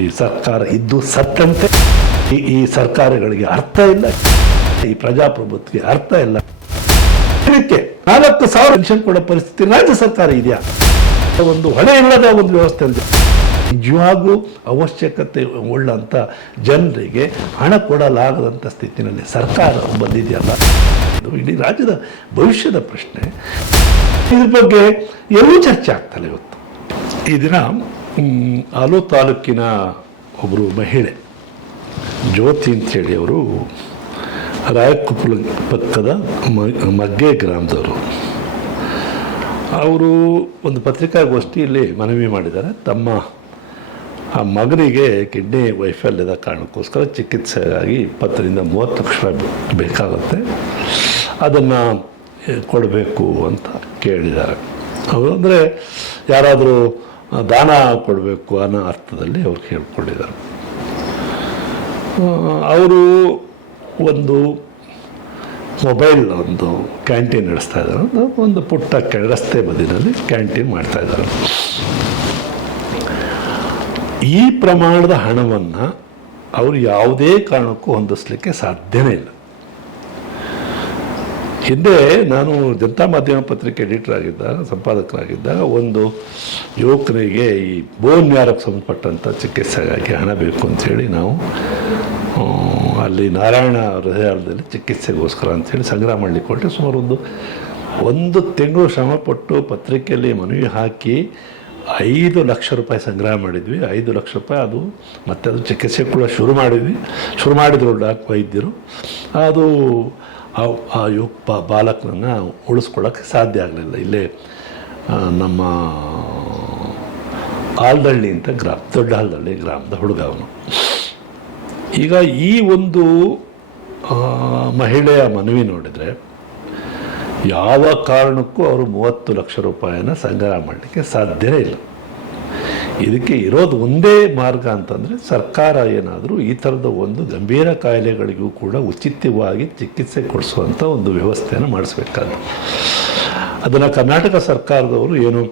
ಈ ಸರ್ಕಾರ ಇದ್ದು ಸತ್ತಂತೆ. ಈ ಸರ್ಕಾರಗಳಿಗೆ ಅರ್ಥ ಇಲ್ಲ, ಈ ಪ್ರಜಾಪ್ರಭುತ್ವಕ್ಕೆ ಅರ್ಥ ಇಲ್ಲ. ಇದಕ್ಕೆ 4,000 ಪೆನ್ಷನ್ ಕೊಡೋ ಪರಿಸ್ಥಿತಿ ರಾಜ್ಯ ಸರ್ಕಾರ ಇದೆಯಾ? ಒಂದು ಹೊಣೆ ಇಲ್ಲದ ಒಂದು ವ್ಯವಸ್ಥೆ ಇದೆ. ನಿಜವಾಗ್ಲೂ ಅವಶ್ಯಕತೆ ಉಳ್ಳಂಥ ಜನರಿಗೆ ಹಣ ಕೊಡಲಾಗದಂಥ ಸ್ಥಿತಿನಲ್ಲಿ ಸರ್ಕಾರ ಬಂದಿದೆಯಲ್ಲ, ಇದು ಇಡೀ ರಾಜ್ಯದ ಭವಿಷ್ಯದ ಪ್ರಶ್ನೆ. ಇದ್ರ ಬಗ್ಗೆ ಎಲ್ಲೂ ಚರ್ಚೆ ಆಗ್ತಲ್ಲ. ಇವತ್ತು ಈ ದಿನ ಆಲೂರು ತಾಲೂಕಿನ ಒಬ್ಬರು ಮಹಿಳೆ ಜ್ಯೋತಿ ಅಂಥೇಳಿ ಅವರು ರಾಯಕೊಪ್ಪಲ ಪಕ್ಕದ ಮಗ್ಗೆ ಗ್ರಾಮದವರು. ಅವರು ಒಂದು ಪತ್ರಿಕಾಗೋಷ್ಠಿಯಲ್ಲಿ ಮನವಿ ಮಾಡಿದ್ದಾರೆ. ತಮ್ಮ ಆ ಮಗನಿಗೆ ಕಿಡ್ನಿ ವೈಫಲ್ಯದ ಕಾರಣಕ್ಕೋಸ್ಕರ ಚಿಕಿತ್ಸೆಗಾಗಿ 20ರಿಂದ 30 ಲಕ್ಷ ಬೇಕಾಗುತ್ತೆ, ಅದನ್ನು ಕೊಡಬೇಕು ಅಂತ ಕೇಳಿದ್ದಾರೆ. ಅವರು ಅಂದರೆ ಯಾರಾದರೂ ದಾನ ಕೊಡಬೇಕು ಅನ್ನೋ ಅರ್ಥದಲ್ಲಿ ಅವ್ರು ಹೇಳ್ಕೊಂಡಿದ್ದಾರೆ. ಅವರು ಒಂದು ಮೊಬೈಲ್ ಒಂದು ಕ್ಯಾಂಟೀನ್ ನಡೆಸ್ತಾ ಇದ್ದಾರೆ. ಒಂದು ಪುಟ್ಟ ರಸ್ತೆ ಬದಿನಲ್ಲಿ ಕ್ಯಾಂಟೀನ್ ಮಾಡ್ತಾ ಇದ್ದಾರೆ. ಈ ಪ್ರಮಾಣದ ಹಣವನ್ನು ಅವರು ಯಾವುದೇ ಕಾರಣಕ್ಕೂ ಹೊಂದಿಸ್ಲಿಕ್ಕೆ ಸಾಧ್ಯನೇ ಇಲ್ಲ. ಹಿಂದೆ ನಾನು ಜನತಾ ಮಾಧ್ಯಮ ಪತ್ರಿಕೆ ಎಡಿಟರ್ ಆಗಿದ್ದಾಗ, ಸಂಪಾದಕರಾಗಿದ್ದಾಗ, ಒಂದು ಯುವಕನಿಗೆ ಈ ಬೋನ್ ಮ್ಯಾರಕ್ಕೆ ಸಂಬಂಧಪಟ್ಟಂಥ ಚಿಕಿತ್ಸೆಗಾಗಿ ಹಣ ಬೇಕು ಅಂಥೇಳಿ ನಾವು ಅಲ್ಲಿ ನಾರಾಯಣ ಹೃದಯಾಲಯದಲ್ಲಿ ಚಿಕಿತ್ಸೆಗೋಸ್ಕರ ಅಂಥೇಳಿ ಸಂಗ್ರಹ ಮಾಡಲಿಕ್ಕೆ ಕೊಟ್ಟು ಸುಮಾರು ಒಂದು ತಿಂಗಳು ಶ್ರಮಪಟ್ಟು ಪತ್ರಿಕೆಯಲ್ಲಿ ಮನವಿ ಹಾಕಿ 5 ಲಕ್ಷ ರೂಪಾಯಿ ಸಂಗ್ರಹ ಮಾಡಿದ್ವಿ. 5 ಲಕ್ಷ ರೂಪಾಯಿ ಅದು ಮತ್ತೆ ಅದು ಚಿಕಿತ್ಸೆ ಕೂಡ ಶುರು ಮಾಡಿದ್ರು ವೈದ್ಯರು. ಅದು ಆ ಬಾಲಕನನ್ನು ಉಳಿಸ್ಕೊಳ್ಳೋಕ್ಕೆ ಸಾಧ್ಯ ಆಗಲಿಲ್ಲ. ಇಲ್ಲೇ ನಮ್ಮ ಆಲ್ದಳ್ಳಿ ಅಂತ ಗ್ರಾಮ, ದೊಡ್ಡ ಆಲ್ದಳ್ಳಿ ಗ್ರಾಮದ ಹುಡುಗ ಅವನು. ಈಗ ಈ ಒಂದು ಮಹಿಳೆಯ ಮನವಿ ನೋಡಿದರೆ ಯಾವ ಕಾರಣಕ್ಕೂ ಅವರು 30 ಲಕ್ಷ ರೂಪಾಯಿನ ಸಂಗ್ರಹ ಮಾಡಲಿಕ್ಕೆ ಸಾಧ್ಯವೇ ಇಲ್ಲ. ಇದಕ್ಕೆ ಇರೋದು ಒಂದೇ ಮಾರ್ಗ ಅಂತಂದರೆ ಸರ್ಕಾರ ಏನಾದರೂ ಈ ಥರದ ಒಂದು ಗಂಭೀರ ಕಾಯಿಲೆಗಳಿಗೂ ಕೂಡ ಉಚಿತವಾಗಿ ಚಿಕಿತ್ಸೆ ಕೊಡಿಸುವಂಥ ಒಂದು ವ್ಯವಸ್ಥೆಯನ್ನು ಮಾಡಿಸ್ಬೇಕಾದ್ರು. ಅದನ್ನು ಕರ್ನಾಟಕ ಸರ್ಕಾರದವರು ಏನು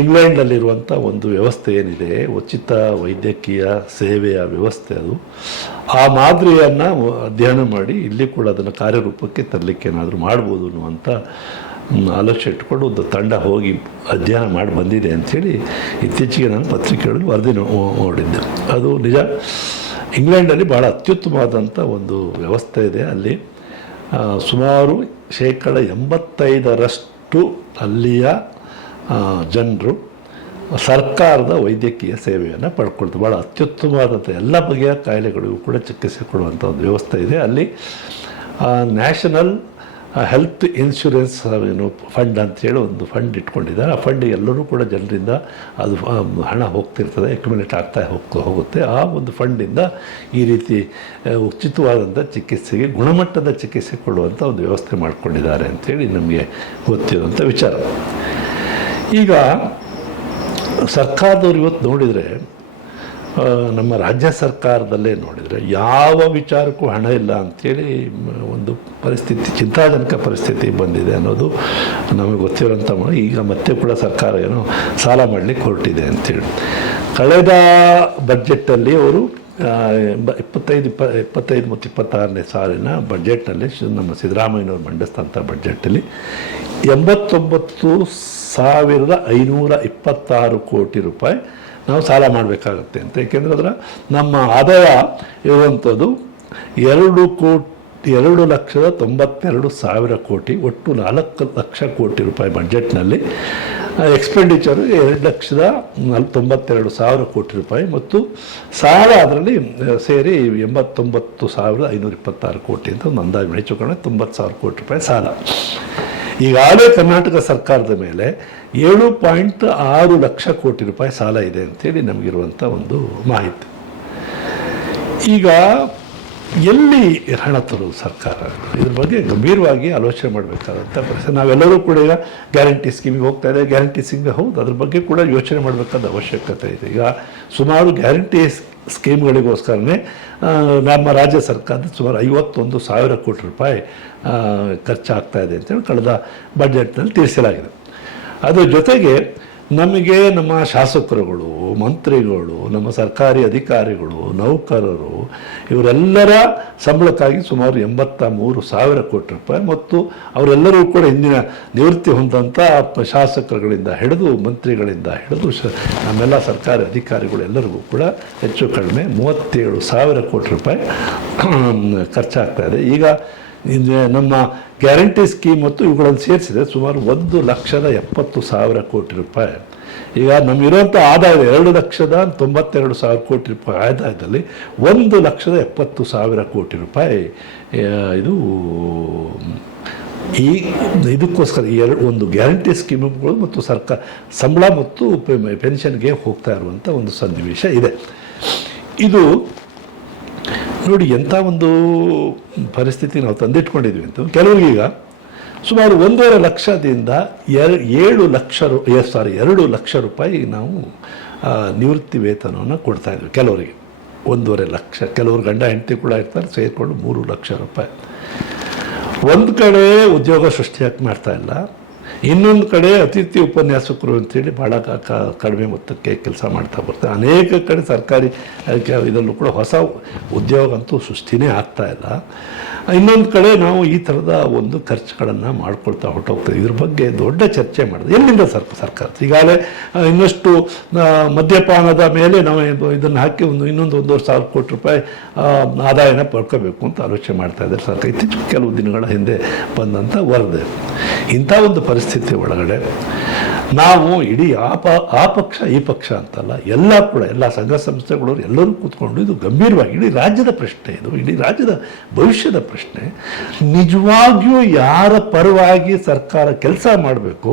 ಇಂಗ್ಲೆಂಡಲ್ಲಿರುವಂಥ ಒಂದು ವ್ಯವಸ್ಥೆ ಏನಿದೆ, ಉಚಿತ ವೈದ್ಯಕೀಯ ಸೇವೆಯ ವ್ಯವಸ್ಥೆ, ಅದು ಆ ಮಾದರಿಯನ್ನು ಅಧ್ಯಯನ ಮಾಡಿ ಇಲ್ಲಿ ಕೂಡ ಅದನ್ನು ಕಾರ್ಯರೂಪಕ್ಕೆ ತರಲಿಕ್ಕೆ ಏನಾದರೂ ಮಾಡ್ಬೋದು ಅನ್ನುವಂಥ ಆಲೋಚನೆ ಇಟ್ಕೊಂಡು ಒಂದು ತಂಡ ಹೋಗಿ ಅಧ್ಯಯನ ಮಾಡಿ ಬಂದಿದೆ ಅಂಥೇಳಿ ಇತ್ತೀಚೆಗೆ ನಾನು ಪತ್ರಿಕೆಗಳಲ್ಲಿ ವರದಿ ನೋಡಿದ್ದೆ. ಅದು ನಿಜ. ಇಂಗ್ಲೆಂಡಲ್ಲಿ ಭಾಳ ಅತ್ಯುತ್ತಮವಾದಂಥ ಒಂದು ವ್ಯವಸ್ಥೆ ಇದೆ. ಅಲ್ಲಿ ಸುಮಾರು 85% ಅಲ್ಲಿಯ ಜನರು ಸರ್ಕಾರದ ವೈದ್ಯಕೀಯ ಸೇವೆಯನ್ನು ಪಡ್ಕೊಳ್ತಾರೆ. ಭಾಳ ಅತ್ಯುತ್ತಮವಾದಂಥ ಎಲ್ಲ ಬಗೆಯ ಕಾಯಿಲೆಗಳಿಗೂ ಕೂಡ ಚಿಕಿತ್ಸೆ ಕೊಡುವಂಥ ಒಂದು ವ್ಯವಸ್ಥೆ ಇದೆ. ಅಲ್ಲಿ ನ್ಯಾಷನಲ್ ಹೆಲ್ತ್ ಇನ್ಶೂರೆನ್ಸ್ ಏನು ಫಂಡ್ ಅಂಥೇಳಿ ಒಂದು ಫಂಡ್ ಇಟ್ಕೊಂಡಿದ್ದಾರೆ. ಆ ಫಂಡ್ ಎಲ್ಲರೂ ಕೂಡ ಜನರಿಂದ ಅದು ಹಣ ಹೋಗ್ತಿರ್ತದೆ, ಅಕ್ಯುಮುಲೇಟ್ ಆಗ್ತಾ ಹೋಗುತ್ತೆ. ಆ ಒಂದು ಫಂಡಿಂದ ಈ ರೀತಿ ಉಚಿತವಾದಂಥ ಚಿಕಿತ್ಸೆಗೆ, ಗುಣಮಟ್ಟದ ಚಿಕಿತ್ಸೆ ಕೊಡುವಂಥ ಒಂದು ವ್ಯವಸ್ಥೆ ಮಾಡಿಕೊಂಡಿದ್ದಾರೆ ಅಂಥೇಳಿ ನಮಗೆ ಗೊತ್ತಿರುವಂಥ ವಿಚಾರ. ಈಗ ಸರ್ಕಾರದವ್ರು ಇವತ್ತು ನೋಡಿದರೆ, ನಮ್ಮ ರಾಜ್ಯ ಸರ್ಕಾರದಲ್ಲೇ ನೋಡಿದರೆ ಯಾವ ವಿಚಾರಕ್ಕೂ ಹಣ ಇಲ್ಲ ಅಂಥೇಳಿ ಒಂದು ಪರಿಸ್ಥಿತಿ, ಚಿಂತಾಜನಕ ಪರಿಸ್ಥಿತಿ ಬಂದಿದೆ ಅನ್ನೋದು ನಮಗೆ ಗೊತ್ತಿರೋಂಥ. ಈಗ ಮತ್ತೆ ಕೂಡ ಸರ್ಕಾರ ಏನೋ ಸಾಲ ಮಾಡಲಿಕ್ಕೆ ಹೊರಟಿದೆ ಅಂಥೇಳಿ. ಕಳೆದ ಬಡ್ಜೆಟ್ಟಲ್ಲಿ ಅವರು 25 ಮತ್ತು 26ನೇ ಸಾಲಿನ ಬಡ್ಜೆಟ್ನಲ್ಲಿ ನಮ್ಮ ಸಿದ್ದರಾಮಯ್ಯನವರು ಮಂಡಿಸಿದಂಥ ಬಡ್ಜೆಟ್ಟಲ್ಲಿ 89,526 ಕೋಟಿ ರೂಪಾಯಿ ನಾವು ಸಾಲ ಮಾಡಬೇಕಾಗತ್ತೆ ಅಂತ. ಏಕೆಂದರೆ ಅದರ ನಮ್ಮ ಆದಾಯ ಇರುವಂಥದ್ದು 2,92,00,000 ಕೋಟಿ, ಒಟ್ಟು 4 ಲಕ್ಷ ಕೋಟಿ ರೂಪಾಯಿ ಬಡ್ಜೆಟ್ನಲ್ಲಿ ಎಕ್ಸ್ಪೆಂಡಿಚರು 2,92,00,000 ಕೋಟಿ ರೂಪಾಯಿ, ಮತ್ತು ಸಾಲ ಅದರಲ್ಲಿ ಸೇರಿ 89,526 ಕೋಟಿ ಅಂತ ಒಂದು ಅಂದಾಜು, ಹೆಚ್ಚು ಕಡಿಮೆ 90,000 ಕೋಟಿ ರೂಪಾಯಿ ಸಾಲ. ಈಗಾಗಲೇ ಕರ್ನಾಟಕ ಸರ್ಕಾರದ ಮೇಲೆ 7.6 ಲಕ್ಷ ಕೋಟಿ ರೂಪಾಯಿ ಸಾಲ ಇದೆ ಅಂತೇಳಿ ನಮಗಿರುವಂಥ ಒಂದು ಮಾಹಿತಿ. ಈಗ ಎಲ್ಲಿ ಹಣ ತರೋದು ಸರ್ಕಾರ? ಇದ್ರ ಬಗ್ಗೆ ಗಂಭೀರವಾಗಿ ಆಲೋಚನೆ ಮಾಡಬೇಕಾದಂಥ ಪರಿಸ್ಥಿತಿ. ನಾವೆಲ್ಲರೂ ಕೂಡ ಈಗ ಗ್ಯಾರಂಟಿ ಸ್ಕೀಮಿಗೆ ಹೋಗ್ತಾ ಇದೆ. ಗ್ಯಾರಂಟಿ ಸ್ಕೀಮ್ ಹೌದು, ಅದ್ರ ಬಗ್ಗೆ ಕೂಡ ಯೋಚನೆ ಮಾಡಬೇಕಾದ ಅವಶ್ಯಕತೆ ಇದೆ. ಈಗ ಸುಮಾರು ಗ್ಯಾರಂಟಿ ಸ್ಕೀಮ್ಗಳಿಗೋಸ್ಕರನೇ ನಮ್ಮ ರಾಜ್ಯ ಸರ್ಕಾರದ ಸುಮಾರು 51,000 ಕೋಟಿ ರೂಪಾಯಿ ಖರ್ಚಾಗ್ತಾ ಇದೆ ಅಂತೇಳಿ ಕಳೆದ ಬಡ್ಜೆಟ್ನಲ್ಲಿ ತಿಳಿಸಲಾಗಿದೆ. ಅದರ ಜೊತೆಗೆ ನಮಗೆ ನಮ್ಮ ಶಾಸಕರುಗಳು, ಮಂತ್ರಿಗಳು, ನಮ್ಮ ಸರ್ಕಾರಿ ಅಧಿಕಾರಿಗಳು, ನೌಕರರು ಇವರೆಲ್ಲರ ಸಂಬಳಕ್ಕಾಗಿ ಸುಮಾರು 83,000 ಕೋಟಿ ರೂಪಾಯಿ ಮತ್ತು ಅವರೆಲ್ಲರೂ ಕೂಡ ಹಿಂದಿನ ನಿವೃತ್ತಿ ಹೊಂದಂಥ ಶಾಸಕರುಗಳಿಂದ ಹಿಡಿದು ಮಂತ್ರಿಗಳಿಂದ ಹಿಡಿದು ನಮ್ಮೆಲ್ಲ ಸರ್ಕಾರಿ ಅಧಿಕಾರಿಗಳು ಎಲ್ಲರಿಗೂ ಕೂಡ ಹೆಚ್ಚು ಕಡಿಮೆ 37,000 ಕೋಟಿ ರೂಪಾಯಿ ಖರ್ಚಾಗ್ತಾ ಇದೆ. ಈಗ ನಮ್ಮ ಗ್ಯಾರಂಟಿ ಸ್ಕೀಮ್ ಮತ್ತು ಇವುಗಳನ್ನು ಸೇರಿಸಿದರೆ ಸುಮಾರು 1,70,000 ಕೋಟಿ ರೂಪಾಯಿ. ಈಗ ನಮಗಿರುವಂಥ ಆದಾಯ 2,92,000 ಕೋಟಿ ರೂಪಾಯಿ ಆದಾಯದಲ್ಲಿ 1,70,000 ಕೋಟಿ ರೂಪಾಯಿ ಇದು ಇದಕ್ಕೋಸ್ಕರ ಒಂದು ಗ್ಯಾರಂಟಿ ಸ್ಕೀಮ್ಗಳು ಮತ್ತು ಸಂಬಳ ಮತ್ತು ಪೆನ್ಷನ್ಗೆ ಹೋಗ್ತಾ ಇರುವಂಥ ಒಂದು ಸನ್ನಿವೇಶ ಇದೆ. ಇದು ನೋಡಿ ಎಂಥ ಒಂದು ಪರಿಸ್ಥಿತಿ ನಾವು ತಂದಿಟ್ಕೊಂಡಿದ್ವಿ ಅಂತ. ಕೆಲವರಿಗೀಗ ಸುಮಾರು 1.5 ಲಕ್ಷದಿಂದ 2 ಲಕ್ಷ ರೂಪಾಯಿ ನಾವು ನಿವೃತ್ತಿ ವೇತನವನ್ನು ಕೊಡ್ತಾ ಇದ್ವಿ ಕೆಲವರಿಗೆ. 1.5 ಲಕ್ಷ, ಕೆಲವರು ಗಂಡ ಹೆಂಡತಿ ಕೂಡ ಇರ್ತಾರೆ, ಸೇರಿಕೊಂಡು 3 ಲಕ್ಷ ರೂಪಾಯಿ. ಒಂದು ಕಡೆ ಉದ್ಯೋಗ ಸೃಷ್ಟಿಯಾಗಿ ಮಾಡ್ತಾ ಇಲ್ಲ, ಇನ್ನೊಂದು ಕಡೆ ಅತಿಥಿ ಉಪನ್ಯಾಸಕರು ಅಂತೇಳಿ ಭಾಳ ಕಡಿಮೆ ಮೊತ್ತಕ್ಕೆ ಕೆಲಸ ಮಾಡ್ತಾ ಬರ್ತಾರೆ. ಅನೇಕ ಕಡೆ ಸರ್ಕಾರಿ ಇದರಲ್ಲೂ ಕೂಡ ಹೊಸ ಉದ್ಯೋಗ ಅಂತೂ ಸೃಷ್ಟಿನೇ ಆಗ್ತಾ ಇಲ್ಲ. ಇನ್ನೊಂದು ಕಡೆ ನಾವು ಈ ಥರದ ಒಂದು ಖರ್ಚುಗಳನ್ನು ಮಾಡ್ಕೊಳ್ತಾ ಹೊರಟೋಗ್ತೇವೆ. ಇದ್ರ ಬಗ್ಗೆ ದೊಡ್ಡ ಚರ್ಚೆ ಮಾಡಿದೆ. ಎಲ್ಲಿಂದ ಸರ್ಕಾರ ಈಗಾಗಲೇ ಇನ್ನಷ್ಟು ಮದ್ಯಪಾನದ ಮೇಲೆ ನಾವು ಇದನ್ನು ಹಾಕಿ ಇನ್ನೊಂದು 1,500 ಕೋಟಿ ರೂಪಾಯಿ ಆದಾಯನ ಪಡ್ಕೋಬೇಕು ಅಂತ ಆಲೋಚನೆ ಮಾಡ್ತಾ ಇದ್ದಾರೆ ಸರ್ಕಾರ. ಇತ್ತೀಚೆಗೆ ಕೆಲವು ದಿನಗಳ ಹಿಂದೆ ಬಂದಂಥ ವರದಿ. ಇಂಥ ಒಂದು ಪರಿಸ್ಥಿತಿ ಒಳಗಡೆ ನಾವು ಇಡೀ ಆ ಪಕ್ಷ ಈ ಪಕ್ಷ ಅಂತಲ್ಲ, ಎಲ್ಲ ಸಂಘ ಸಂಸ್ಥೆಗಳು ಎಲ್ಲರೂ ಕೂತ್ಕೊಂಡು ಇದು ಗಂಭೀರವಾಗಿ ಇಡೀ ರಾಜ್ಯದ ಪ್ರಶ್ನೆ, ಇದು ಇಡೀ ರಾಜ್ಯದ ಭವಿಷ್ಯದ ಪ್ರಶ್ನೆ. ನಿಜವಾಗಿಯೂ ಯಾರ ಪರವಾಗಿ ಸರ್ಕಾರ ಕೆಲಸ ಮಾಡಬೇಕು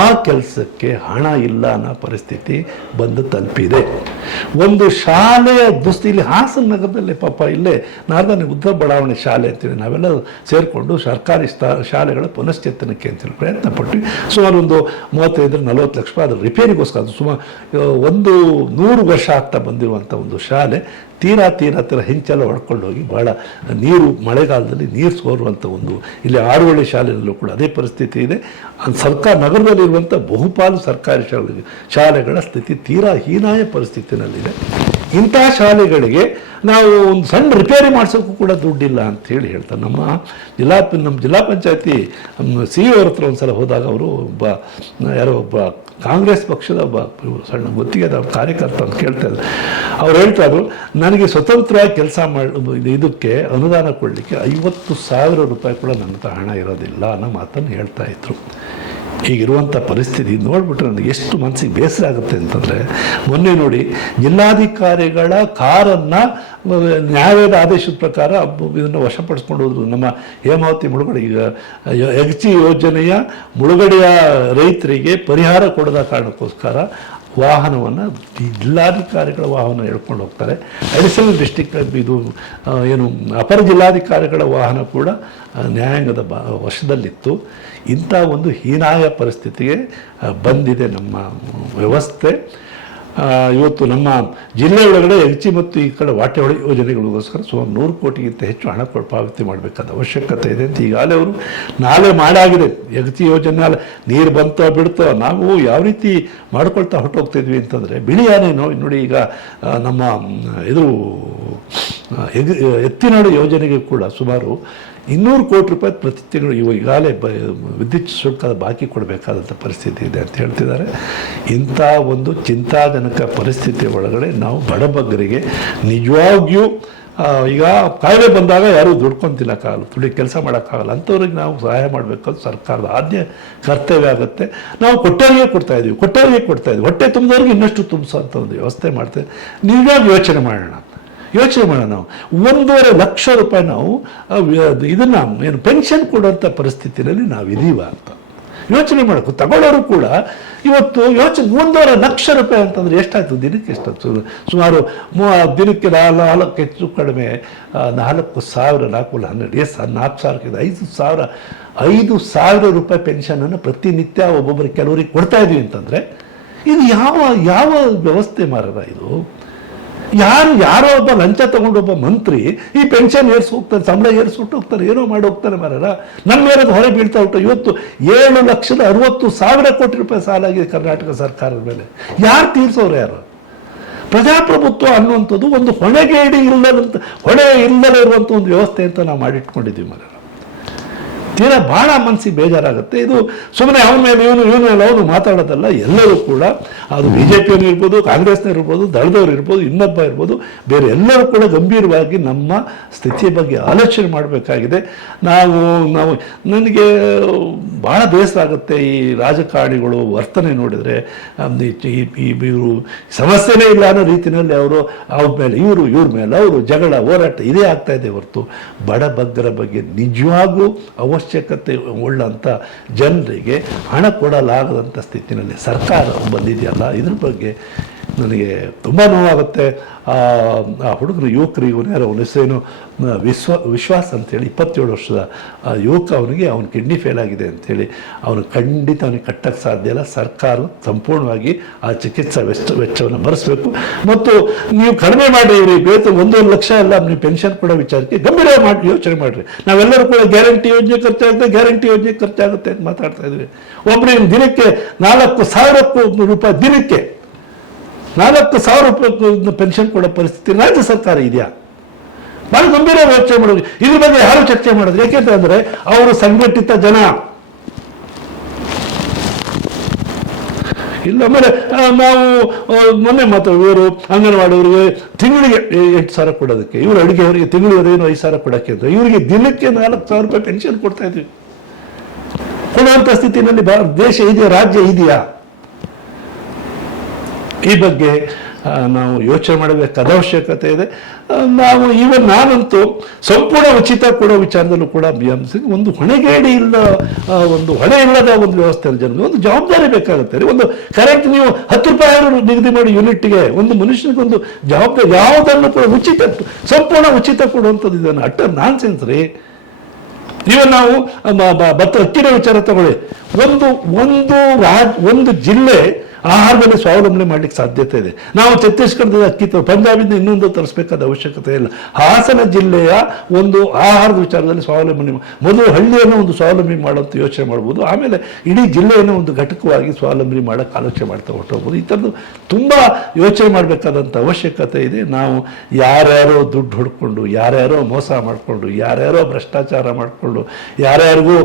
ಆ ಕೆಲಸಕ್ಕೆ ಹಣ ಇಲ್ಲ ಅನ್ನೋ ಪರಿಸ್ಥಿತಿ ಬಂದು ತಲುಪಿದೆ. ಒಂದು ಶಾಲೆಯ ಇಲ್ಲಿ ಹಾಸನ ನಗರದಲ್ಲಿ ಪಾಪ ಇಲ್ಲೇ ನಾರ್ದನೇ ಉದ್ಧವ ಬಡಾವಣೆ ಶಾಲೆ ಅಂತೇಳಿ ನಾವೆಲ್ಲ ಸೇರಿಕೊಂಡು ಸರ್ಕಾರಿ ಶಾಲೆಗಳ ಪುನಶ್ಚೇತನಕ್ಕೆ ಅಂತೇಳಿ ಪ್ರಯತ್ನ ಪಟ್ಟು ಸುಮಾರು ಒಂದು 35-40 ಲಕ್ಷ ರೂಪಾಯಿ ಅದರ ರಿಪೇರಿಗೋಸ್ಕರ ಅದು ಸುಮಾರು 100 ವರ್ಷ ಆಗ್ತಾ ಬಂದಿರುವಂಥ ಒಂದು ಶಾಲೆ ತೀರಾ ಹೆಂಚೆಲ್ಲ ಹೊಡ್ಕೊಂಡು ಹೋಗಿ ಭಾಳ ನೀರು ಮಳೆಗಾಲದಲ್ಲಿ ನೀರು ಸೋರುವಂಥ ಒಂದು ಇಲ್ಲಿ ಆಡುವಳ್ಳಿ ಶಾಲೆಯಲ್ಲೂ ಕೂಡ ಅದೇ ಪರಿಸ್ಥಿತಿ ಇದೆ. ಸರ್ಕಾರ ನಗರದಲ್ಲಿರುವಂಥ ಬಹುಪಾಲು ಸರ್ಕಾರಿ ಶಾಲೆಗಳ ಸ್ಥಿತಿ ತೀರಾ ಹೀನಾಯ ಪರಿಸ್ಥಿತಿನಲ್ಲಿದೆ. ಇಂಥ ಶಾಲೆಗಳಿಗೆ ನಾವು ಒಂದು ಸಣ್ಣ ರಿಪೇರಿ ಮಾಡಿಸೋಕ್ಕೂ ಕೂಡ ದುಡ್ಡಿಲ್ಲ ಅಂಥೇಳಿ ಹೇಳ್ತಾರೆ. ನಮ್ಮ ಜಿಲ್ಲಾ ಪಂಚಾಯತಿ ಸಿ ಅವ್ರ ಹತ್ರ ಒಂದು ಸಲ ಹೋದಾಗ ಅವರು ಒಬ್ಬ ಕಾಂಗ್ರೆಸ್ ಪಕ್ಷದ ಒಬ್ಬ ಸಣ್ಣ ಗೊತ್ತಿಗೆದ ಕಾರ್ಯಕರ್ತ ಅಂತ ಕೇಳ್ತಾ ಇದ್ರು. ಅವ್ರು ಹೇಳ್ತಾ ಇದ್ರು, ನನಗೆ ಸ್ವತಂತ್ರವಾಗಿ ಕೆಲಸ ಇದಕ್ಕೆ ಅನುದಾನ ಕೊಡಲಿಕ್ಕೆ 50,000 ರೂಪಾಯಿ ಕೂಡ ನನ್ನ ಹತ್ರ ಹಣ ಇರೋದಿಲ್ಲ ಅನ್ನೋ ಮಾತನ್ನು ಹೇಳ್ತಾ ಇದ್ರು. ಈಗಿರುವಂಥ ಪರಿಸ್ಥಿತಿ ನೋಡಿಬಿಟ್ರೆ ನನಗೆ ಎಷ್ಟು ಮನಸ್ಸಿಗೆ ಬೇಸರ ಆಗುತ್ತೆ ಅಂತಂದರೆ, ಮೊನ್ನೆ ನೋಡಿ ಜಿಲ್ಲಾಧಿಕಾರಿಗಳ ಕಾರನ್ನು ನ್ಯಾಯಾಲಯದ ಆದೇಶದ ಪ್ರಕಾರ ಇದನ್ನು ವಶಪಡಿಸ್ಕೊಂಡು ಹೋದ್ರು. ನಮ್ಮ ಹೇಮಾವತಿ ಮುಳುಗಡೆ ಈಗ ಎಗ್ಚಿ ಯೋಜನೆಯ ಮುಳುಗಡೆಯ ರೈತರಿಗೆ ಪರಿಹಾರ ಕೊಡದ ಕಾರಣಕ್ಕೋಸ್ಕರ ವಾಹನವನ್ನು ಜಿಲ್ಲಾಧಿಕಾರಿಗಳ ವಾಹನ ಹೇಳ್ಕೊಂಡು ಹೋಗ್ತಾರೆ. ಅಡಿಷನಲ್ ಡಿಸ್ಟ್ರಿಕ್ಟ್ ಇದು ಏನು ಅಪರ ಜಿಲ್ಲಾಧಿಕಾರಿಗಳ ವಾಹನ ಕೂಡ ನ್ಯಾಯಾಂಗದ ವಶದಲ್ಲಿತ್ತು. ಇಂಥ ಒಂದು ಹೀನಾಯ ಪರಿಸ್ಥಿತಿಗೆ ಬಂದಿದೆ ನಮ್ಮ ವ್ಯವಸ್ಥೆ. ಇವತ್ತು ನಮ್ಮ ಜಿಲ್ಲೆ ಒಳಗಡೆ ಎಗ್ಚಿ ಮತ್ತು ಈ ಕಡೆ ವಾಟೆಹೊಳೆ ಯೋಜನೆಗಳಿಗೋಸ್ಕರ ಸುಮಾರು 100 ಕೋಟಿಗಿಂತ ಹೆಚ್ಚು ಹಣ ಪಾವತಿ ಮಾಡಬೇಕಾದ ಅವಶ್ಯಕತೆ ಇದೆ ಅಂತ ಈಗಾಗಲೇ ಅವರು ನಾಳೆ ಮಾಡಾಗಿದೆ. ಎಗ್ಚಿ ಯೋಜನೆ ನೀರು ಬಂತೋ ಬಿಡ್ತೋ ನಾವು ಯಾವ ರೀತಿ ಮಾಡ್ಕೊಳ್ತಾ ಹೊರಟೋಗ್ತಿದ್ವಿ ಅಂತಂದರೆ, ಬಿಳಿ ಆನೆನೋ ನೋಡಿ ಈಗ ನಮ್ಮ ಇದು ಎತ್ತಿನಾಡು ಯೋಜನೆಗೆ ಕೂಡ ಸುಮಾರು 200 ಕೋಟಿ ರೂಪಾಯಿ ಪ್ರತಿ ತಿಂಗಳು ಈಗಾಗಲೇ ವಿದ್ಯುತ್ ಶುಲ್ಕದ ಬಾಕಿ ಕೊಡಬೇಕಾದಂಥ ಪರಿಸ್ಥಿತಿ ಇದೆ ಅಂತ ಹೇಳ್ತಿದ್ದಾರೆ. ಇಂಥ ಒಂದು ಚಿಂತಾಜನಕ ಪರಿಸ್ಥಿತಿ ಒಳಗಡೆ ನಾವು ಬಡಬಗ್ಗರಿಗೆ ನಿಜವಾಗಿಯೂ ಈಗ ಕಾಯಿಲೆ ಬಂದಾಗ ಯಾರೂ ದುಡ್ಕೊಂಡು ತಿನ್ನೋಕ್ಕಾಗಲ್ಲ, ಕೆಲಸ ಮಾಡೋಕ್ಕಾಗಲ್ಲ, ಅಂಥವ್ರಿಗೆ ನಾವು ಸಹಾಯ ಮಾಡಬೇಕಂತ ಸರ್ಕಾರದ ಆದ್ಯ ಕರ್ತವ್ಯ ಆಗುತ್ತೆ. ನಾವು ಕೊಟ್ಟವರಿಗೆ ಕೊಡ್ತಾ ಇದ್ದೀವಿ, ಹೊಟ್ಟೆ ತುಂಬಿದವ್ರಿಗೆ ಇನ್ನಷ್ಟು ತುಂಬಿಸೋ ಅಂತ ಒಂದು ವ್ಯವಸ್ಥೆ ಮಾಡ್ತೇವೆ. ನಿಜವಾಗಿ ಯೋಚನೆ ಮಾಡೋಣ ನಾವು 1.5 ಲಕ್ಷ ರೂಪಾಯಿ ನಾವು ಇದನ್ನು ಏನು ಪೆನ್ಷನ್ ಕೊಡುವಂಥ ಪರಿಸ್ಥಿತಿಯಲ್ಲಿ ನಾವು ಇದೀವ ಅಂತ ಯೋಚನೆ ಮಾಡಬೇಕು. ತಗೊಳ್ಳೋರು ಕೂಡ ಇವತ್ತು 1.5 ಲಕ್ಷ ರೂಪಾಯಿ ಅಂತಂದರೆ ಎಷ್ಟಾಯ್ತು, ದಿನಕ್ಕೆ ಎಷ್ಟಾಯ್ತು? ಸುಮಾರು ದಿನಕ್ಕೆ 4 ಹೆಚ್ಚು ಕಡಿಮೆ 4,000 4,12 5,000 ರೂಪಾಯಿ ಪೆನ್ಷನನ್ನು ಪ್ರತಿನಿತ್ಯ ಒಬ್ಬೊಬ್ಬರಿಗೆ ಕೆಲವರಿಗೆ ಕೊಡ್ತಾ ಇದ್ವಿ ಅಂತಂದರೆ ಇದು ಯಾವ ವ್ಯವಸ್ಥೆ ಮಾರದ ಇದು? ಯಾರೋ ಒಬ್ಬ ಲಂಚ ತಗೊಂಡು ಒಬ್ಬ ಮಂತ್ರಿ ಈ ಪೆನ್ಷನ್ ಏರ್ಸಿ ಹೋಗ್ತಾರೆ, ಸಂಬಳ ಏರ್ಸ್ಬಿಟ್ಟು ಹೋಗ್ತಾರೆ, ಏನೋ ಮಾಡಿ ಹೋಗ್ತಾರೆ ಮಾರಲ್ಲ. ನಮ್ಮ ಮೇಲೆ ಹೊರೆ ಬೀಳ್ತಾ ಉಂಟು. ಇವತ್ತು 7,60,000 ಕೋಟಿ ರೂಪಾಯಿ ಸಾಲ ಆಗಿದೆ ಕರ್ನಾಟಕ ಸರ್ಕಾರದ ಮೇಲೆ. ಯಾರು ತೀರ್ಸೋರು ಯಾರು? ಪ್ರಜಾಪ್ರಭುತ್ವ ಅನ್ನುವಂಥದ್ದು ಒಂದು ಹೊಣೆ ಇಲ್ಲದೇ ಇರುವಂಥ ಒಂದು ವ್ಯವಸ್ಥೆ ಅಂತ ನಾವು ಮಾಡಿಟ್ಕೊಂಡಿದ್ದೀವಿ ಮರ. ತೀರಾ ಭಾಳ ಮನಸ್ಸಿಗೆ ಬೇಜಾರಾಗುತ್ತೆ. ಇದು ಸುಮ್ಮನೆ ಅವನ ಮೇಲೆ ಅವನು ಮಾತಾಡೋದಲ್ಲ. ಎಲ್ಲರೂ ಕೂಡ, ಅದು BJPಯವರು ಇರ್ಬೋದು, ಕಾಂಗ್ರೆಸ್ನವ್ರು ಇರ್ಬೋದು, ದಳದವ್ರು ಇರ್ಬೋದು, ಇನ್ನೊಬ್ಬ ಇರ್ಬೋದು, ಬೇರೆ ಎಲ್ಲರೂ ಕೂಡ ಗಂಭೀರವಾಗಿ ನಮ್ಮ ಸ್ಥಿತಿಯ ಬಗ್ಗೆ ಆಲೋಚನೆ ಮಾಡಬೇಕಾಗಿದೆ. ನನಗೆ ಭಾಳ ಬೇಸರ ಆಗುತ್ತೆ ಈ ರಾಜಕಾರಣಿಗಳು ವರ್ತನೆ ನೋಡಿದರೆ. ಇವರು ಸಮಸ್ಯೆನೇ ಇಲ್ಲ ಅನ್ನೋ ರೀತಿಯಲ್ಲಿ ಅವ್ರ ಮೇಲೆ ಇವ್ರ ಮೇಲೆ ಅವರು ಜಗಳ ಹೋರಾಟ ಇದೇ ಆಗ್ತಾ ಇದೆ ಹೊರತು ಬಡಬಗ್ಗರ ಬಗ್ಗೆ ನಿಜವಾಗೂ ಅವಶ್ಯಕತೆ ಉಳ್ಳಂಥ ಜನರಿಗೆ ಹಣ ಕೊಡಲಾಗದಂಥ ಸ್ಥಿತಿನಲ್ಲಿ ಸರ್ಕಾರ ಬಂದಿದೆಯಲ್ಲ, ಇದ್ರ ಬಗ್ಗೆ ನನಗೆ ತುಂಬ ನೋವಾಗುತ್ತೆ. ಆ ಹುಡುಗರು ಯುವಕರು ಇವನ್ಯಾರೋ ಅವನ ಹೆಸರೇನು ವಿಶ್ವಾಸ್ ಅಂತೇಳಿ 27 ವರ್ಷದ ಯುವಕ, ಅವನ ಕಿಡ್ನಿ ಫೇಲ್ ಆಗಿದೆ ಅಂಥೇಳಿ ಖಂಡಿತ ಅವನಿಗೆ ಕಟ್ಟಕ್ಕೆ ಸಾಧ್ಯ ಇಲ್ಲ. ಸರ್ಕಾರ ಸಂಪೂರ್ಣವಾಗಿ ಆ ಚಿಕಿತ್ಸಾ ವೆಚ್ಚವನ್ನು ಭರಿಸಬೇಕು. ಮತ್ತು ನೀವು ಕಡಿಮೆ ಮಾಡಿ ಬೇರೆ 1 ಲಕ್ಷ ಎಲ್ಲ ನೀವು ಪೆನ್ಷನ್ ಕೊಡೋ ವಿಚಾರಕ್ಕೆ ಗಂಭೀರ ಮಾಡಿ ಯೋಚನೆ ಮಾಡಿರಿ. ನಾವೆಲ್ಲರೂ ಕೂಡ ಗ್ಯಾರಂಟಿ ಯೋಜನೆ ಖರ್ಚಾಗುತ್ತೆ ಅಂತ ಮಾತಾಡ್ತಾ ಇದ್ವಿ. ಒಬ್ಬರಿಗೆ ದಿನಕ್ಕೆ 4,000 ರೂಪಾಯಿ ದಿನಕ್ಕೆ 4,000 ರೂಪಾಯಿ ಪೆನ್ಷನ್ ಕೊಡೋ ಪರಿಸ್ಥಿತಿ ರಾಜ್ಯ ಸರ್ಕಾರ ಇದೆಯಾ? ಬಹಳ ಗಂಭೀರ ಯೋಚನೆ ಮಾಡೋದು. ಇದ್ರ ಬಗ್ಗೆ ಯಾರು ಚರ್ಚೆ ಮಾಡೋದು? ಯಾಕೆಂತಂದ್ರೆ ಅವರು ಸಂಘಟಿತ ಜನ ಇಲ್ಲ. ಆಮೇಲೆ ನಾವು ಮೊನ್ನೆ ಇವರು ಅಂಗನವಾಡಿಯವರಿಗೆ ತಿಂಗಳಿಗೆ 8,000 ಕೊಡೋದಕ್ಕೆ, ಇವರು ಅಡುಗೆಯವರಿಗೆ ತಿಂಗಳಿಗೆ 5,000 ಕೊಡೋಕ್ಕೆ ಅಂತ ಇವರಿಗೆ ದಿನಕ್ಕೆ 4,000 ರೂಪಾಯಿ ಪೆನ್ಷನ್ ಕೊಡ್ತಾ ಇದ್ವಿ. ಕೊಡುವಂಥ ಸ್ಥಿತಿನಲ್ಲಿ ದೇಶ ಇದೆಯಾ, ರಾಜ್ಯ ಇದೆಯಾ? ಈ ಬಗ್ಗೆ ನಾವು ಯೋಚನೆ ಮಾಡಬೇಕಾದ ಅವಶ್ಯಕತೆ ಇದೆ. ನಾನಂತೂ ಸಂಪೂರ್ಣ ಉಚಿತ ಕೊಡೋ ವಿಚಾರದಲ್ಲೂ ಕೂಡ ಒಂದು ಹೊಣೆಗೇಡಿ ಇಲ್ಲ, ಒಂದು ಹೊಣೆ ಇಲ್ಲದ ಒಂದು ವ್ಯವಸ್ಥೆ ಜನರಿಗೆ ಒಂದು ಜವಾಬ್ದಾರಿ ಬೇಕಾಗುತ್ತೆ. ಒಂದು ಕರೆಂಟ್ ನೀವು 10 ರೂಪಾಯಿ ನಿಗದಿ ಮಾಡಿ ಯೂನಿಟ್ಗೆ, ಒಂದು ಮನುಷ್ಯನಿಗೆ ಒಂದು ಜವಾಬ್ದಾರಿ ಯಾವುದನ್ನು ಕೂಡ ಸಂಪೂರ್ಣ ಉಚಿತ ಕೊಡುವಂಥದ್ದು ಇದನ್ನು ಅಟ್ಟರ್ ನಾನ್ ಸೆನ್ಸ್ ರೀ. ನಾವು ಭತ್ತ ಅಕ್ಕಿನ ವಿಚಾರ ತಗೊಳ್ಳಿ. ಒಂದು ಜಿಲ್ಲೆ ಆಹಾರದಲ್ಲಿ ಸ್ವಾವಲಂಬನೆ ಮಾಡ್ಲಿಕ್ಕೆ ಸಾಧ್ಯತೆ ಇದೆ. ನಾವು ಛತ್ತೀಸ್ಗಢದ ಅಕ್ಕಿ ಪಂಜಾಬಿಂದ ಇನ್ನೊಂದು ತರಿಸಬೇಕಾದ ಅವಶ್ಯಕತೆ ಇಲ್ಲ. ಹಾಸನ ಜಿಲ್ಲೆಯ ಒಂದು ಆಹಾರದ ವಿಚಾರದಲ್ಲಿ ಸ್ವಾವಲಂಬನೆ, ಮೊದಲು ಹಳ್ಳಿಯನ್ನು ಒಂದು ಸ್ವಾವಲಂಬನೆ ಮಾಡುವಂಥ ಯೋಚನೆ ಮಾಡ್ಬೋದು. ಆಮೇಲೆ ಇಡೀ ಜಿಲ್ಲೆಯನ್ನು ಒಂದು ಘಟಕವಾಗಿ ಸ್ವಾವಲಂಬನೆ ಮಾಡೋಕ್ಕೆ ಆಲೋಚನೆ ಮಾಡ್ತಾ ಹೊರಟೋಗ್ಬೋದು. ಈ ಥರದ್ದು ತುಂಬ ಯೋಚನೆ ಮಾಡಬೇಕಾದಂಥ ಅವಶ್ಯಕತೆ ಇದೆ. ನಾವು ಯಾರ್ಯಾರೋ ದುಡ್ಡು ಹೊಡ್ಕೊಂಡು, ಯಾರ್ಯಾರೋ ಮೋಸ ಮಾಡಿಕೊಂಡು, ಯಾರ್ಯಾರೋ ಭ್ರಷ್ಟಾಚಾರ ಮಾಡಿಕೊಂಡು, ಯಾರ್ಯಾರಿಗೂ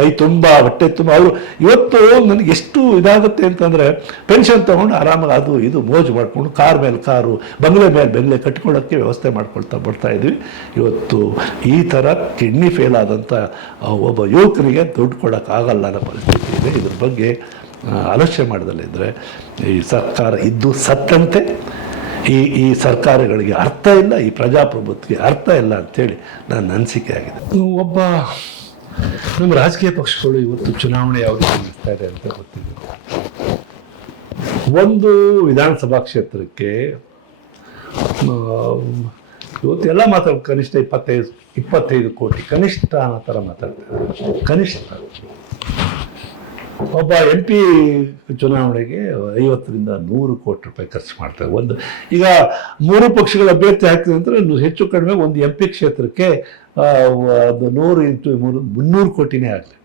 ಕೈ ತುಂಬ ಹೊಟ್ಟೆ ತುಂಬ ಅವರು ಇವತ್ತು ನನಗೆ ಎಷ್ಟು ಇದಾಗುತ್ತೆ ಅಂತಂದರೆ ಪೆನ್ಷನ್ ತಗೊಂಡು ಆರಾಮಾಗಿ ಅದು ಇದು ಮೋಜು ಮಾಡಿಕೊಂಡು ಕಾರ್ ಮೇಲೆ ಕಾರು, ಬಂಗ್ಲೆ ಮೇಲೆ ಬೆಂಗ್ಲೆ ಕಟ್ಕೊಳ್ಳೋಕ್ಕೆ ವ್ಯವಸ್ಥೆ ಮಾಡ್ಕೊಳ್ತಾ ಬರ್ತಾ ಇದ್ವಿ. ಇವತ್ತು ಈ ಥರ ಕಿಡ್ನಿ ಫೇಲ್ ಆದಂಥ ಒಬ್ಬ ಯುವಕನಿಗೆ ದುಡ್ಡು ಕೊಡೋಕ್ಕಾಗಲ್ಲ ಅನ್ನೋ ಪರಿಸ್ಥಿತಿ ಇದೆ. ಇದ್ರ ಬಗ್ಗೆ ಆಲೋಚನೆ ಮಾಡೋದಲ್ಲಿದ್ದರೆ ಈ ಸರ್ಕಾರ ಇದ್ದು ಸತ್ತಂತೆ. ಈ ಸರ್ಕಾರಗಳಿಗೆ ಅರ್ಥ ಇಲ್ಲ, ಈ ಪ್ರಜಾಪ್ರಭುತ್ವಕ್ಕೆ ಅರ್ಥ ಇಲ್ಲ ಅಂಥೇಳಿ ನನ್ನ ಅನಿಸಿಕೆ ಆಗಿದೆ. ನಮ್ಮ ರಾಜಕೀಯ ಪಕ್ಷಗಳು ಇವತ್ತು ಚುನಾವಣೆ ಯಾವುದು ನಡೆಸ್ತಾ ಇದೆ ಅಂತ ಗೊತ್ತಿದೆ. ಒಂದು ವಿಧಾನಸಭಾ ಕ್ಷೇತ್ರಕ್ಕೆ ಇವತ್ತು ಎಲ್ಲ ಕನಿಷ್ಠ 25 ಕೋಟಿ ಕನಿಷ್ಠ ಅನ್ನೋ ಥರ ಮಾತಾಡ್ತಾರೆ. ಕನಿಷ್ಠ ಒಬ್ಬ MP ಚುನಾವಣೆಗೆ 50ರಿಂದ 100 ಕೋಟಿ ರೂಪಾಯಿ ಖರ್ಚು ಮಾಡ್ತಾರೆ. ಈಗ 3 ಪಕ್ಷಗಳ ಅಭ್ಯರ್ಥಿ ಹಾಕ್ತಿದೆ ಅಂದ್ರೆ ಹೆಚ್ಚು ಕಡಿಮೆ ಒಂದು MP ಕ್ಷೇತ್ರಕ್ಕೆ 100 × 300 ಕೋಟಿನೇ ಆಗಲಿ.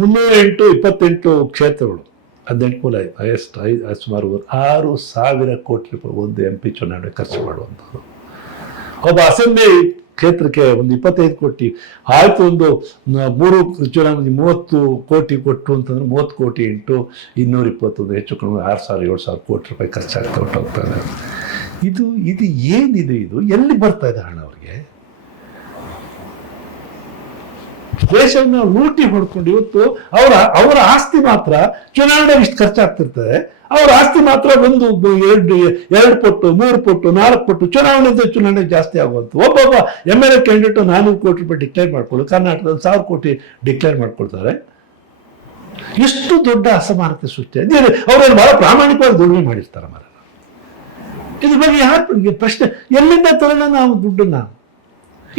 300 × 28 ಕ್ಷೇತ್ರಗಳು 18 ಮೂಲ ಹೈಯೆಸ್ಟ್ ಸುಮಾರು 6,000 ಕೋಟಿ ರೂಪಾಯಿ ಒಂದು MP ಚುನಾವಣೆ ಖರ್ಚು ಮಾಡುವಂಥದ್ದು. ಒಬ್ಬ ಅಸೆಂಬ್ಲಿ ಕ್ಷೇತ್ರಕ್ಕೆ ಒಂದು 25 ಕೋಟಿ ಆಯ್ತು. ಒಂದು 3 ಚುನಾವಣೆ 30 ಕೋಟಿ ಕೊಟ್ಟು ಅಂತಂದ್ರೆ 30 ಕೋಟಿ × 221 ಹೆಚ್ಚು ಕಡಿಮೆ 6,000-7,000 ಕೋಟಿ ರೂಪಾಯಿ ಖರ್ಚಾಗ್ತಾ ಹೊರಟೋಗ್ತದೆ. ಇದು ಏನಿದೆ? ಇದು ಎಲ್ಲಿ ಬರ್ತಾ ಇದೆ ಹಣ ಅವ್ರಿಗೆ? ದೇಶವನ್ನು ಲೂಟಿ ಹೊಡ್ಕೊಂಡು ಇವತ್ತು ಅವರ ಆಸ್ತಿ ಮಾತ್ರ ಚುನಾವಣೆ ಇಷ್ಟು ಖರ್ಚಾಗ್ತಿರ್ತದೆ. ಅವರ ಆಸ್ತಿ ಮಾತ್ರ 1, 2 ಪಟ್ಟು 3 ಪಟ್ಟು 4 ಪಟ್ಟು ಚುನಾವಣೆ ಜಾಸ್ತಿ ಆಗುವಂಥ. ಒಬ್ಬೊಬ್ಬ MLA ಕ್ಯಾಂಡಿಡೇಟ್ 400 ಕೋಟಿ ರೂಪಾಯಿ ಡಿಕ್ಲೇರ್ ಮಾಡ್ಕೊಳ್ಳಿ. ಕರ್ನಾಟಕದಲ್ಲಿ 1,000 ಕೋಟಿ ಡಿಕ್ಲೇರ್ ಮಾಡ್ಕೊಳ್ತಾರೆ. ಎಷ್ಟು ದೊಡ್ಡ ಅಸಮಾನತೆ ಸೃಷ್ಟಿ. ಅವ್ರೇನು ಬಹಳ ಪ್ರಾಮಾಣಿಕವಾಗಿ ದುಡಿಮೆ ಮಾಡಿರ್ತಾರೆ ಮರ. ಇದ್ರ ಬಗ್ಗೆ ಯಾರು ಪ್ರಶ್ನೆ, ಎಲ್ಲಿಂದ ತರೋಣ ನಾವು ದುಡ್ಡನ್ನ?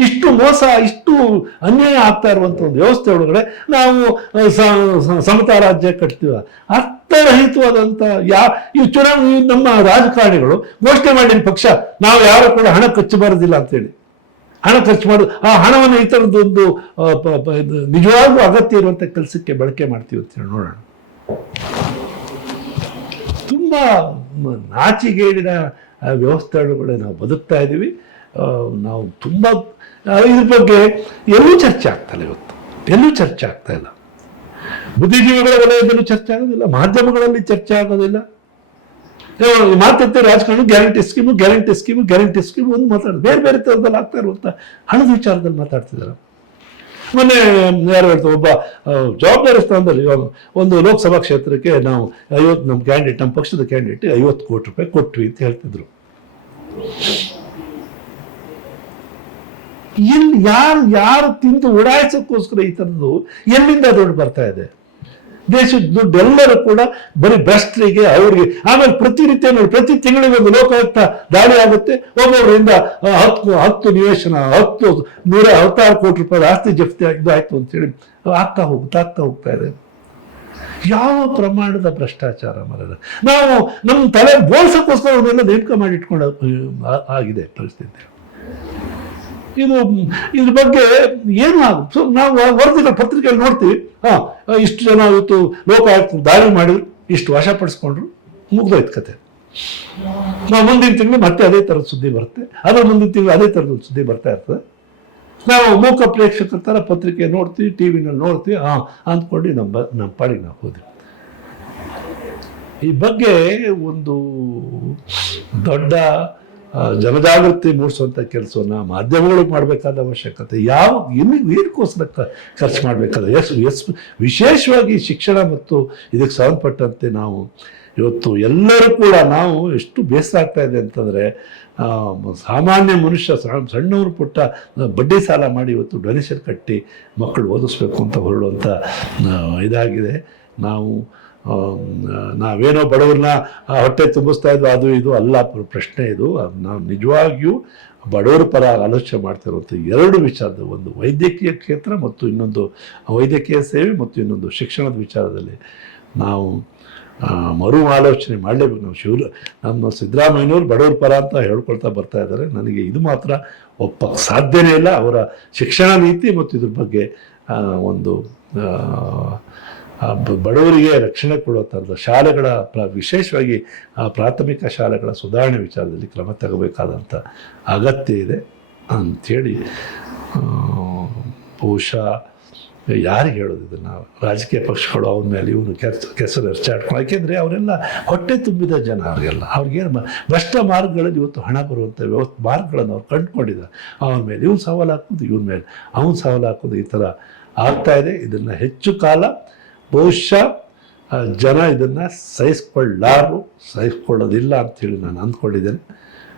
ಇಷ್ಟು ಮೋಸ, ಇಷ್ಟು ಅನ್ಯಾಯ ಆಗ್ತಾ ಇರುವಂಥ ಒಂದು ವ್ಯವಸ್ಥೆ ಒಳಗಡೆ ನಾವು ಸಮತಾ ರಾಜ್ಯ ಕಟ್ತೀವ. ಅರ್ಥರಹಿತವಾದಂಥ ಈ ಚುನಾವಣೆ ನಮ್ಮ ರಾಜಕಾರಣಿಗಳು ಘೋಷಣೆ ಮಾಡಿದ ಪಕ್ಷ ನಾವು ಯಾರು ಕೂಡ ಹಣ ಖರ್ಚಬಾರದಿಲ್ಲ ಅಂತೇಳಿ ಹಣ ಖರ್ಚು ಮಾಡೋದು, ಆ ಹಣವನ್ನು ಈ ಥರದ್ದೊಂದು ನಿಜವಾಗ್ಲೂ ಅಗತ್ಯ ಇರುವಂಥ ಕೆಲಸಕ್ಕೆ ಬಳಕೆ ಮಾಡ್ತೀವಿ ಅಂತೇಳಿ ನೋಡೋಣ. ತುಂಬ ನಾಚಿಗೇಡಿನ ವ್ಯವಸ್ಥೆ ಒಳಗಡೆ ನಾವು ಬದುಕ್ತಾ ಇದ್ದೀವಿ. ನಾವು ತುಂಬ ಇದ್ರ ಬಗ್ಗೆ ಎಲ್ಲೂ ಚರ್ಚೆ ಆಗ್ತಾಯಿಲ್ಲ. ಇವತ್ತು ಎಲ್ಲೂ ಚರ್ಚೆ ಆಗ್ತಾ ಇಲ್ಲ. ಬುದ್ಧಿಜೀವಿಗಳ ವಲಯದಲ್ಲೂ ಚರ್ಚೆ ಆಗೋದಿಲ್ಲ, ಮಾಧ್ಯಮಗಳಲ್ಲಿ ಚರ್ಚೆ ಆಗೋದಿಲ್ಲ. ಮಾತಾಡ್ತಾರೆ ರಾಜಕಾರಣ ಗ್ಯಾರಂಟಿ ಸ್ಕೀಮು ಒಂದು ಮಾತಾಡೋದು ಬೇರೆ ಬೇರೆ ಥರದಲ್ಲಿ ಆಗ್ತಾ ಇರುವಂಥ ಹಣದ ವಿಚಾರದಲ್ಲಿ ಮಾತಾಡ್ತಿದ್ದಾರೆ. ಮೊನ್ನೆ ಯಾರು ಹೇಳ್ತಾರೆ, ಒಬ್ಬ ಜವಾಬ್ದಾರಿ ಸ್ಥಾನದಲ್ಲಿ ಒಂದು ಲೋಕಸಭಾ ಕ್ಷೇತ್ರಕ್ಕೆ ನಾವು ನಮ್ಮ ಪಕ್ಷದ ಕ್ಯಾಂಡಿಡೇಟ್ 50 ಕೋಟಿ ರೂಪಾಯಿ ಕೊಟ್ವಿ ಅಂತ ಹೇಳ್ತಿದ್ರು. ಇಲ್ಲಿ ಯಾರು ತಿಂದು ಉಡಾಯಿಸೋಕ್ಕೋಸ್ಕರ ಈ ಥರದ್ದು ಎಲ್ಲಿಂದ ದುಡ್ಡು ಬರ್ತಾ ಇದೆ? ದೇಶದ ದುಡ್ಡು ಎಲ್ಲರೂ ಕೂಡ ಬರೀ ಭ್ರಷ್ಟರಿಗೆ, ಅವ್ರಿಗೆ. ಆಮೇಲೆ ಪ್ರತಿನಿತ್ಯ ನೋಡಿ, ಪ್ರತಿ ತಿಂಗಳಿಗೆ ಒಂದು ಲೋಕಾಯುಕ್ತ ದಾಳಿ ಆಗುತ್ತೆ. ಒಬ್ಬೊಬ್ಬರಿಂದ 10 ನಿವೇಶನ, 116 ಕೋಟಿ ರೂಪಾಯಿ ಆಸ್ತಿ ಜಪ್ತಿ ಇದಾಯ್ತು ಅಂತೇಳಿ ಆಗ್ತಾ ಹೋಗ್ತಾ ಇದೆ. ಯಾವ ಪ್ರಮಾಣದ ಭ್ರಷ್ಟಾಚಾರ ಮರದ ನಾವು ನಮ್ಮ ತಲೆ ಬೋಳ್ಸಕ್ಕೋಸ್ಕರ ಅವನ್ನೆಲ್ಲ ನೇಮಕ ಮಾಡಿ ಇಟ್ಕೊಂಡು ಆಗಿದೆ ಪರಿಸ್ಥಿತಿ. ಇದ್ರ ಬಗ್ಗೆ ಏನು ನಾವು ವರದಿಗಳು ಪತ್ರಿಕೆಯಲ್ಲಿ ನೋಡ್ತೀವಿ. ಇಷ್ಟು ಜನ ಇವತ್ತು ಲೋಕಾಯುಕ್ತ ದಾಳಿ ಮಾಡಿದ್ರು, ಇಷ್ಟು ವಶಪಡಿಸ್ಕೊಂಡ್ರು, ಮುಗ್ದೋಯ್ತು ಕತೆ. ನಾವು ಮುಂದಿನ ತಿಂಗಳು ಮತ್ತೆ ಅದೇ ಥರದ ಸುದ್ದಿ ಬರುತ್ತೆ, ಅದರ ಮುಂದಿನ ತಿಂಗಳು ಅದೇ ಥರದ ಸುದ್ದಿ ಬರ್ತಾ ಇರ್ತದೆ. ನಾವು ಮೂಕ ಪ್ರೇಕ್ಷಕರ ಥರ ಪತ್ರಿಕೆ ನೋಡ್ತೀವಿ, ಟಿವಿನಲ್ಲಿ ನೋಡ್ತೀವಿ, ಅಂದ್ಕೊಂಡು ನಮ್ಮ ಪಾಡಿಗೆ ನಾವು ಹೋದ್ವಿ. ಈ ಬಗ್ಗೆ ಒಂದು ದೊಡ್ಡ ಜನಜಾಗೃತಿ ಮೂಡಿಸುವಂಥ ಕೆಲಸವನ್ನು ಮಾಧ್ಯಮಗಳು ಮಾಡಬೇಕಾದ ಅವಶ್ಯಕತೆ ಏನಕ್ಕೋಸ್ಕರ ಖರ್ಚು ಮಾಡಬೇಕಾದ ವಿಶೇಷವಾಗಿ ಶಿಕ್ಷಣ ಮತ್ತು ಇದಕ್ಕೆ ಸಂಬಂಧಪಟ್ಟಂತೆ ನಾವು ಇವತ್ತು ಎಲ್ಲರೂ ಕೂಡ ನಾವು ಎಷ್ಟು ಬೇಸರ ಆಗ್ತಾ ಇದೆ ಅಂತಂದರೆ, ಸಾಮಾನ್ಯ ಮನುಷ್ಯ ಸಣ್ಣವರು ಪುಟ್ಟ ಬಡ್ಡಿ ಸಾಲ ಮಾಡಿ ಇವತ್ತು ಡೊನೇಷನ್ ಕಟ್ಟಿ ಮಕ್ಕಳು ಓದಿಸ್ಬೇಕು ಅಂತ ಹೊರಡುವಂಥ ಇದಾಗಿದೆ. ನಾವೇನೋ ಬಡವ್ರನ್ನ ಹೊಟ್ಟೆ ತುಂಬಿಸ್ತಾ ಇದ್ವು, ಅದು ಇದು ಅಲ್ಲ ಪ್ರಶ್ನೆ. ಇದು ನಾವು ನಿಜವಾಗಿಯೂ ಬಡವರ ಪರ ಆಲೋಚನೆ ಮಾಡ್ತಿರುವಂಥ 2 ವಿಚಾರದ, ಒಂದು ವೈದ್ಯಕೀಯ ಕ್ಷೇತ್ರ ಮತ್ತು ಇನ್ನೊಂದು ವೈದ್ಯಕೀಯ ಸೇವೆ ಮತ್ತು ಇನ್ನೊಂದು ಶಿಕ್ಷಣದ ವಿಚಾರದಲ್ಲಿ ನಾವು ಮರು ಆಲೋಚನೆ ಮಾಡಲೇಬೇಕು. ನಮ್ಮ ಸಿದ್ದರಾಮಯ್ಯನವರು ಬಡವರ ಪರ ಅಂತ ಹೇಳ್ಕೊಳ್ತಾ ಬರ್ತಾ ಇದ್ದಾರೆ. ನನಗೆ ಇದು ಮಾತ್ರ ಒಪ್ಪಕ್ಕೆ ಸಾಧ್ಯನೇ ಇಲ್ಲ. ಅವರ ಶಿಕ್ಷಣ ನೀತಿ ಮತ್ತು ಇದ್ರ ಬಗ್ಗೆ ಒಂದು ಬಡವರಿಗೆ ರಕ್ಷಣೆ ಕೊಡೋ ಥರದ ಶಾಲೆಗಳ ವಿಶೇಷವಾಗಿ ಪ್ರಾಥಮಿಕ ಶಾಲೆಗಳ ಸುಧಾರಣೆ ವಿಚಾರದಲ್ಲಿ ಕ್ರಮ ತಗೋಬೇಕಾದಂಥ ಅಗತ್ಯ ಇದೆ ಅಂಥೇಳಿ ಬಹುಶಃ ಯಾರಿಗೆ ಹೇಳೋದು ಇದನ್ನು? ರಾಜಕೀಯ ಪಕ್ಷಗಳು ಅವ್ರ ಮೇಲೆ ಇವನು ಕೆಸರು ಎರಚಾಡ್ಕೊಂಡು, ಯಾಕೆಂದರೆ ಅವರೆಲ್ಲ ಹೊಟ್ಟೆ ತುಂಬಿದ ಜನ. ಅವ್ರಿಗೇನು ಭ್ರಷ್ಟ ಮಾರ್ಗಗಳಲ್ಲಿ ಇವತ್ತು ಹಣ ಬರುವಂಥ ಮಾರ್ಗಗಳನ್ನು ಅವ್ರು ಕಂಡುಕೊಂಡಿದ್ದಾರೆ. ಅವನ ಮೇಲೆ ಇವನು ಸವಾಲು ಹಾಕೋದು, ಇವನ ಮೇಲೆ ಅವನು ಸವಾಲು ಹಾಕೋದು, ಈ ಥರ ಆಗ್ತಾ ಇದೆ. ಇದನ್ನು ಹೆಚ್ಚು ಕಾಲ ಬಹುಶಃ ಜನ ಇದನ್ನು ಸಹಿಸ್ಕೊಳ್ಳೋದಿಲ್ಲ ಅಂಥೇಳಿ ನಾನು ಅಂದ್ಕೊಂಡಿದ್ದೇನೆ.